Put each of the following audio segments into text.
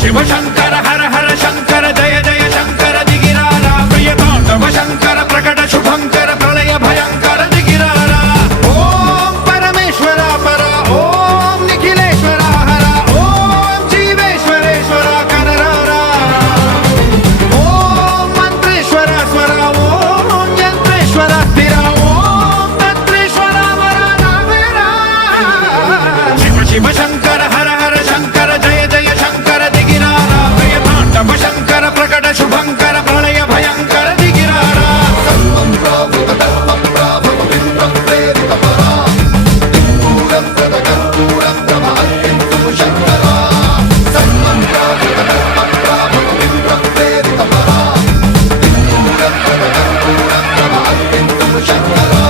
శివ శంకర హర హర శంకర జయ జయ శంకర దిగిరారా ప్రియ తాండవ శంకర ప్రకట శుభంకర ప్రళయ భయంకర దిగిరారా ఓం పరమేశ్వర పర ఓం నిఖిలేశ్వర హర ఓం జీవేశ్వరేశ్వర కనరారా ఓం మంత్రేశ్వర స్వర ఓం యంత్రేశ్వర స్థిర ఓం తంత్రేశ్వర వర నావేరా శివ శివ శంకర హర హర శంకర జయ జయ శంకర దిగిరారా ప్రియ తాండవ శంకర ప్రకట శుభంకర ప్రళయ భయంకర దిగిరారా సర్వం ప్రావృత ధర్మం ప్రావృతం ప్రేరిత పరా దిక్పూరం ప్రదకర్పూరం తమ అర్పింతు శంకరా సర్వం ప్రావృత ధర్మం ప్రావృతం ప్రేరిత పరా దిక్పూరం ప్రదకర్పూరం తమ అర్పింతు శంకరా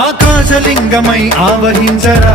ఆకాశలింగమై ఆవహించరా